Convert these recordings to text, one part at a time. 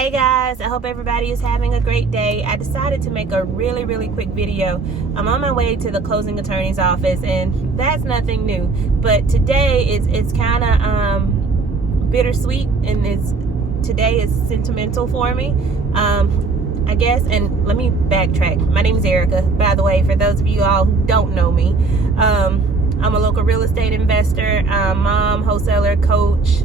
Hey guys, I hope everybody is having a great day. I decided to make a really quick video. I'm on my way to the closing attorney's office, and that's nothing new. But today it's kind of bittersweet, and today is sentimental for me, I guess. And let me backtrack. My name is Erica, by the way, for those of you all who don't know me. I'm a local real estate investor, mom, wholesaler, coach,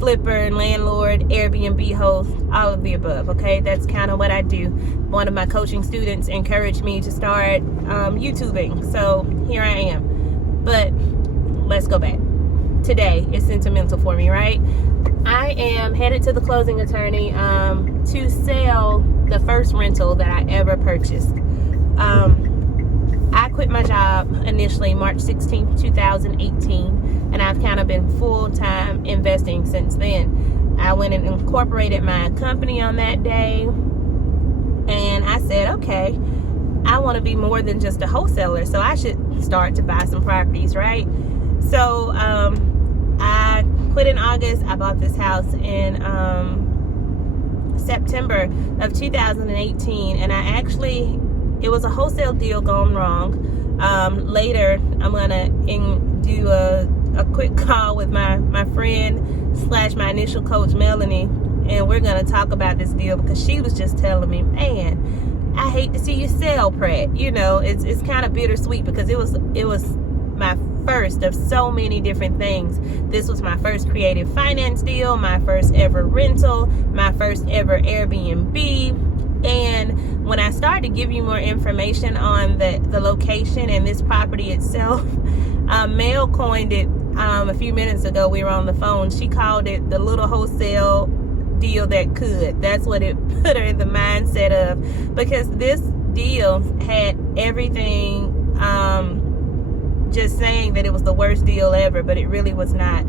flipper and landlord, Airbnb host, all of the above. Okay, that's kind of what I do. One of my coaching students encouraged me to start YouTubing, so here I am. But let's go back. Today is sentimental for me, right? I am headed to the closing attorney to sell the first rental that I ever purchased. I quit my job initially March 16th, 2018, and I've kind of been full-time investing since then. I went and incorporated my company on that day, and I said, okay, I want to be more than just a wholesaler, so I should start to buy some properties, right? So I quit in August. I bought this house in September of 2018, and it was a wholesale deal gone wrong. Later, I'm gonna do a quick call with my friend / my initial coach, Melanie, and we're gonna talk about this deal because she was just telling me, man, I hate to see you sell, Pratt. You know, it's kind of bittersweet because it was my first of so many different things. This was my first creative finance deal, my first ever rental, my first ever Airbnb. And when I started to give you more information on the location and this property itself, Mel coined it a few minutes ago. We were on the phone. She called it the little wholesale deal that could. That's what it put her in the mindset of, because this deal had everything, just saying that it was the worst deal ever, but it really was not.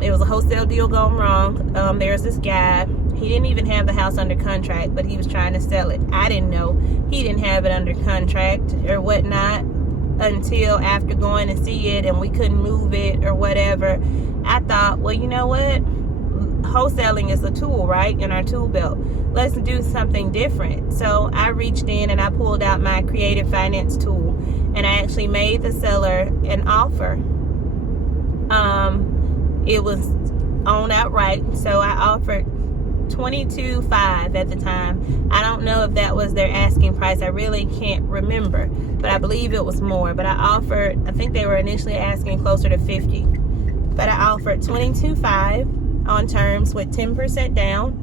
It was a wholesale deal gone wrong. There's this guy. He didn't even have the house under contract, but he was trying to sell it. I didn't know he didn't have it under contract or whatnot until after going to see it, and we couldn't move it or whatever. I thought, well, you know what? Wholesaling is a tool, right, in our tool belt. Let's do something different. So I reached in and I pulled out my creative finance tool, and I actually made the seller an offer. It was on outright, so I offered $22,500 at the time. I don't know if that was their asking price. I really can't remember, but I believe it was more. But I think they were initially asking closer to $50,000, but I offered $22,500 on terms with 10% down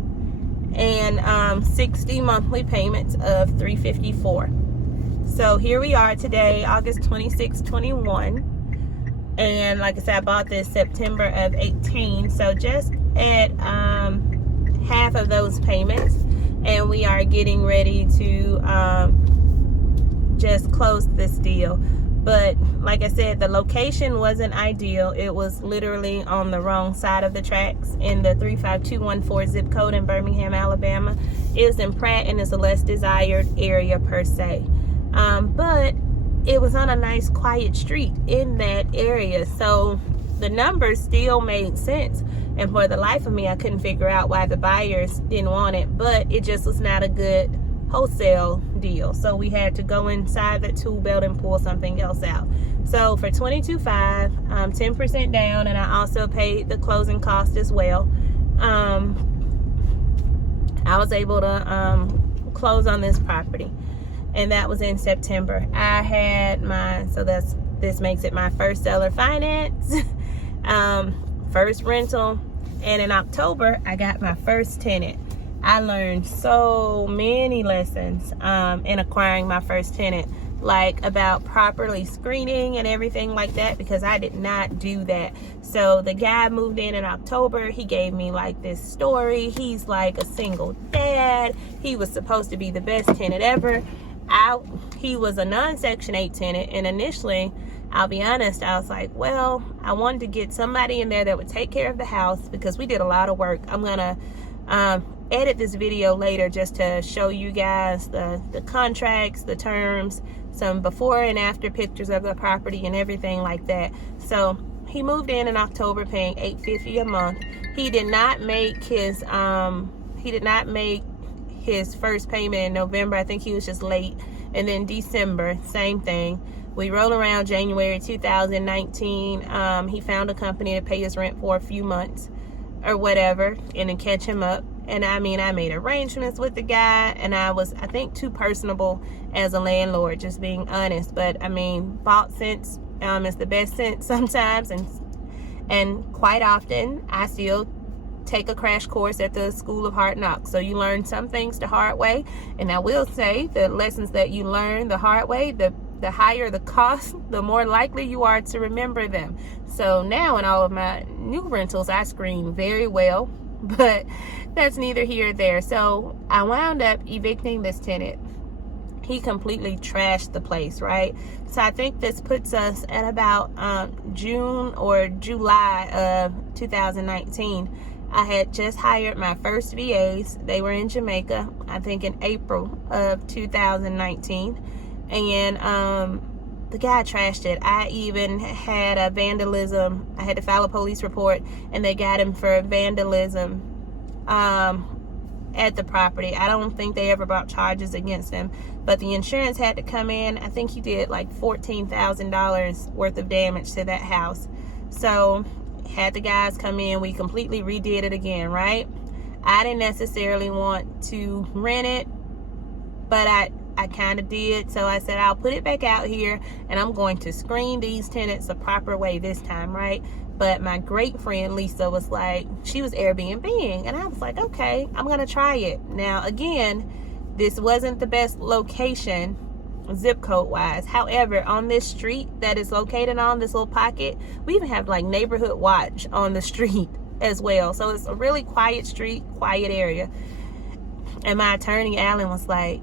and 60 monthly payments of $354. So here we are today, August 26, 21. And like I said, I bought this September of 18. So just at half of those payments, and we are getting ready to just close this deal. But like I said, the location wasn't ideal. It was literally on the wrong side of the tracks in the 35214 zip code in Birmingham, Alabama. It's in Pratt, and it's a less desired area per se, but it was on a nice quiet street in that area, so the numbers still made sense. And for the life of me, I couldn't figure out why the buyers didn't want it, but it just was not a good wholesale deal. So we had to go inside the tool belt and pull something else out. So for $22,500, 10% down, and I also paid the closing cost as well. I was able to close on this property, and that was in September. I had this makes it my first seller finance, first rental, and in October I got my first tenant. I learned so many lessons in acquiring my first tenant, like about properly screening and everything like that, because I did not do that. So the guy moved in October. He gave me like this story. He's like a single dad. He was supposed to be the best tenant ever. He was a non-Section 8 tenant, and initially, I'll be honest, I was like, well, I wanted to get somebody in there that would take care of the house because we did a lot of work. I'm gonna edit this video later just to show you guys the contracts, the terms, some before and after pictures of the property and everything like that. So he moved in October paying $850 a month. He did not make his He did not make his first payment in November. I think he was just late. And then December, same thing. We roll around January 2019. He found a company to pay his rent for a few months or whatever, and then catch him up. And I mean, I made arrangements with the guy, and I was, I think, too personable as a landlord, just being honest. But I mean, bought sense is the best sense sometimes, and quite often I still take a crash course at the School of Hard Knocks. So you learn some things the hard way, and I will say the lessons that you learn the hard way, the higher the cost, the more likely you are to remember them. So now in all of my new rentals, I screen very well, but that's neither here or there. So I wound up evicting this tenant. He completely trashed the place, right? So I think this puts us at about June or July of 2019. I had just hired my first VAs. They were in Jamaica, I think in April of 2019. And the guy trashed it. I even had a vandalism. I had to file a police report, and they got him for vandalism at the property. I don't think they ever brought charges against him, but the insurance had to come in. I think he did like $14,000 worth of damage to that house. So had the guys come in. We completely redid it again, right? I didn't necessarily want to rent it, but I kind of did. So I said, I'll put it back out here, and I'm going to screen these tenants the proper way this time, right? But my great friend Lisa was like, she was Airbnb-ing, and I was like, okay, I'm gonna try it. Now again, this wasn't the best location zip code wise. However, on this street that is located on, this little pocket, we even have like neighborhood watch on the street as well. So it's a really quiet street, quiet area. And my attorney Alan was like,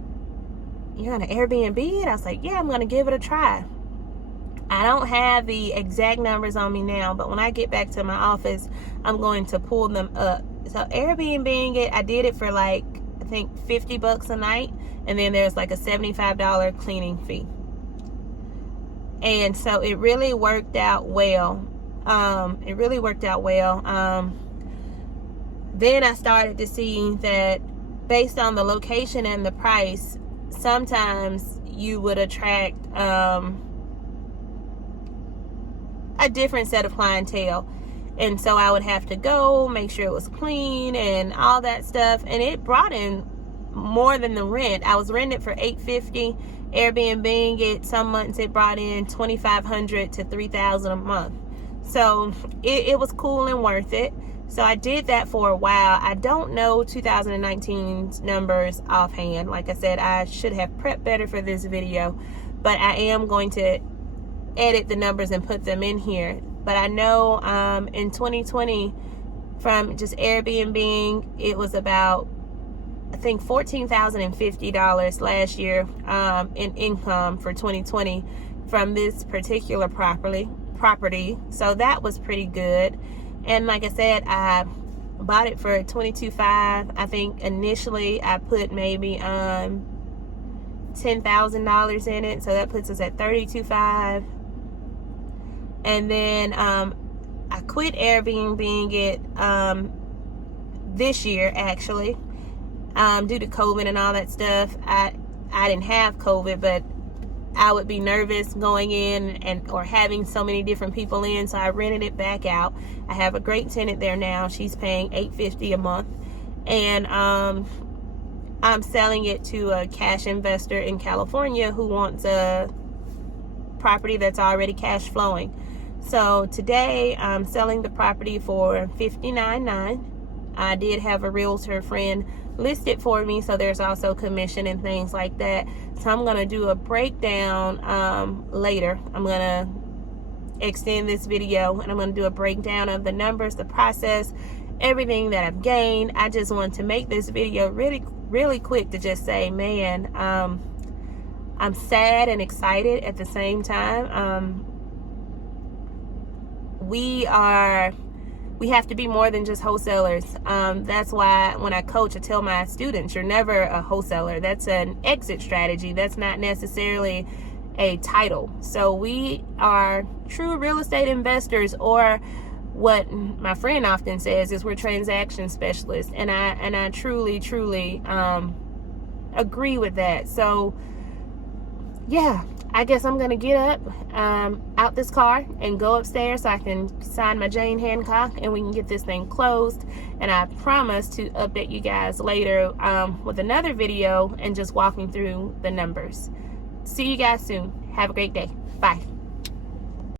you're gonna Airbnb it? I was like, yeah, I'm gonna give it a try. I don't have the exact numbers on me now, but when I get back to my office, I'm going to pull them up. So Airbnb it, I did it for like, I think $50 a night, and then there's like a $75 cleaning fee. And so it really worked out well. It really worked out well. Then I started to see that based on the location and the price, sometimes you would attract a different set of clientele. And so I would have to go make sure it was clean and all that stuff, and it brought in more than the rent. I was renting it for $850, Airbnb it, some months it brought in $2,500 to $3,000 a month. So it was cool and worth it. So I did that for a while. I don't know 2019's numbers offhand. Like I said, I should have prepped better for this video, but I am going to edit the numbers and put them in here. But I know in 2020, from just Airbnb, it was about, I think, $14,050 last year in income for 2020 from this particular property. So that was pretty good. And like I said, I bought it for $22,500. I think initially I put maybe $10,000 in it, so that puts us at $32,500. And then I quit Airbnb it this year, actually, due to COVID and all that stuff. I didn't have COVID, but I would be nervous going in or having so many different people in, so I rented it back out. I have a great tenant there now. She's paying $850 a month, and I'm selling it to a cash investor in California who wants a property that's already cash flowing. So today I'm selling the property for $59,900. I did have a realtor friend list it for me, so there's also commission and things like that. So I'm going to do a breakdown later. I'm going to extend this video, and I'm going to do a breakdown of the numbers, the process, everything that I've gained. I just want to make this video really quick to just say, man, I'm sad and excited at the same time. We have to be more than just wholesalers. That's why when I coach, I tell my students, you're never a wholesaler. That's an exit strategy. That's not necessarily a title. So we are true real estate investors, or what my friend often says is we're transaction specialists, and I truly agree with that. So yeah, I guess I'm gonna get up out this car and go upstairs so I can sign my Jane Hancock and we can get this thing closed. And I promise to update you guys later with another video and just walking through the numbers. See you guys soon. Have a great day. Bye.